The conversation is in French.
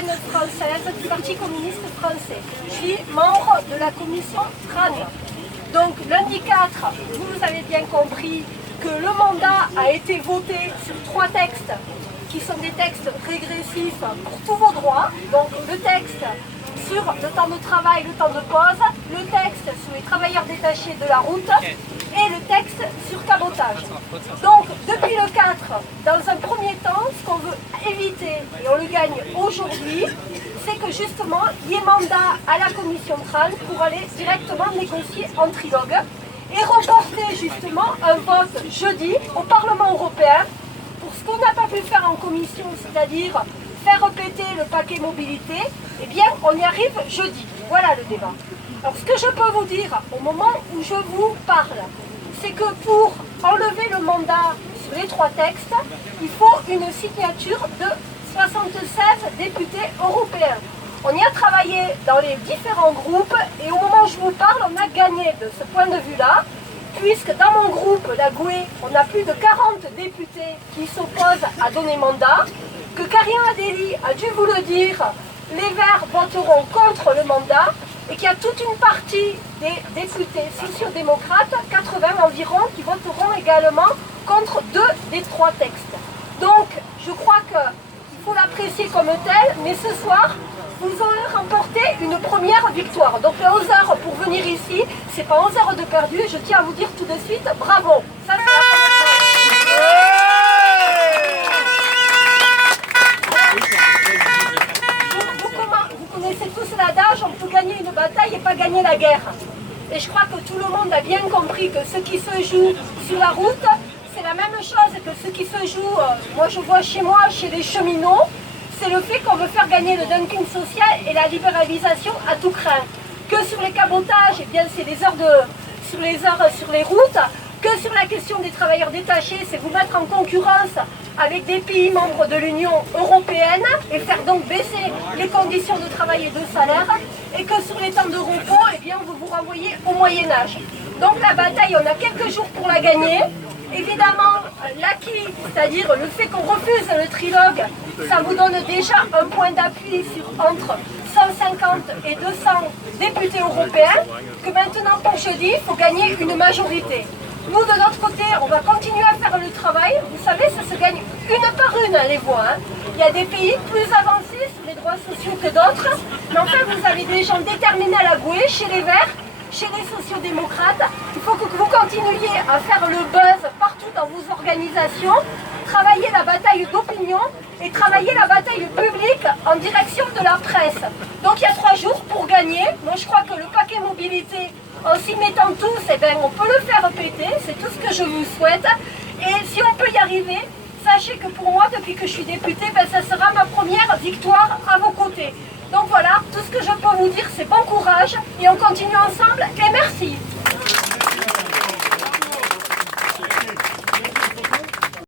européenne française du Parti communiste français. Je suis membre de la commission TRAN. Donc lundi 4, vous avez bien compris que le mandat a été voté sur 3 textes qui sont des textes régressifs pour tous vos droits. Donc le texte sur le temps de travail, le temps de pause, le texte sur les travailleurs détachés de la route et le texte sur cabotage. Donc depuis le 4, dans un premier temps, ce qu'on veut éviter, et on le gagne aujourd'hui, c'est que justement il y ait mandat à la commission TRAN pour aller directement négocier en trilogue et reporter justement un vote jeudi au Parlement européen pour ce qu'on n'a pas pu faire en commission, c'est-à-dire faire péter le paquet mobilité, eh bien on y arrive jeudi. Voilà le débat. Alors ce que je peux vous dire au moment où je vous parle, c'est que pour enlever le mandat sur les 3 textes, il faut une signature de 76 députés européens. On y a travaillé dans les différents groupes et au moment où je vous parle, on a gagné de ce point de vue-là, puisque dans mon groupe, la GUE, on a plus de 40 députés qui s'opposent à donner mandat, que Karim Adeli a dû vous le dire, les Verts voteront contre le mandat et qu'il y a toute une partie des députés sociodémocrates, 80 environ, qui voteront également contre 2 des 3 textes. Donc, je crois qu'il faut l'apprécier comme tel, mais ce soir, vous aurez remporté une première victoire. Donc les 11 heures pour venir ici, c'est pas 11 heures de perdu, je tiens à vous dire tout de suite, bravo. Ça, c'est vous connaissez tous l'adage, on peut gagner une bataille et pas gagner la guerre. Et je crois que tout le monde a bien compris que ce qui se joue sur la route, c'est la même chose que ce qui se joue, moi je vois chez moi, chez les cheminots, c'est le fait qu'on veut faire gagner le dumping social et la libéralisation à tout craint. Que sur les cabotages, eh bien c'est les heures sur les routes, que sur la question des travailleurs détachés, c'est vous mettre en concurrence avec des pays membres de l'Union européenne et faire donc baisser les conditions de travail et de salaire, et que sur les temps de repos, eh bien vous vous renvoyez au Moyen-Âge. Donc la bataille, on a quelques jours pour la gagner. Évidemment, l'acquis, c'est-à-dire le fait qu'on refuse le trilogue, ça vous donne déjà un point d'appui sur entre 150 et 200 députés européens, que maintenant pour jeudi, il faut gagner une majorité. Nous, de notre côté, on va continuer à faire le travail. Vous savez, ça se gagne une par une, les voix. Il y a des pays plus avancés sur les droits sociaux que d'autres, mais enfin, vous avez des gens déterminés à la GUE, chez les Verts, chez les sociodémocrates. Il faut que vous continuiez à faire le buzz partout dans vos organisations, travailler la bataille d'opinion et travailler la bataille publique en direction de la presse. Donc il y a 3 jours pour gagner. Moi je crois que le paquet mobilité, en s'y mettant tous, eh ben, on peut le faire péter, c'est tout ce que je vous souhaite. Et si on peut y arriver, sachez que pour moi, depuis que je suis députée, ben, ça sera ma première victoire à vos côtés. Donc voilà, tout ce que je peux vous dire, c'est bon courage et on continue ensemble et merci.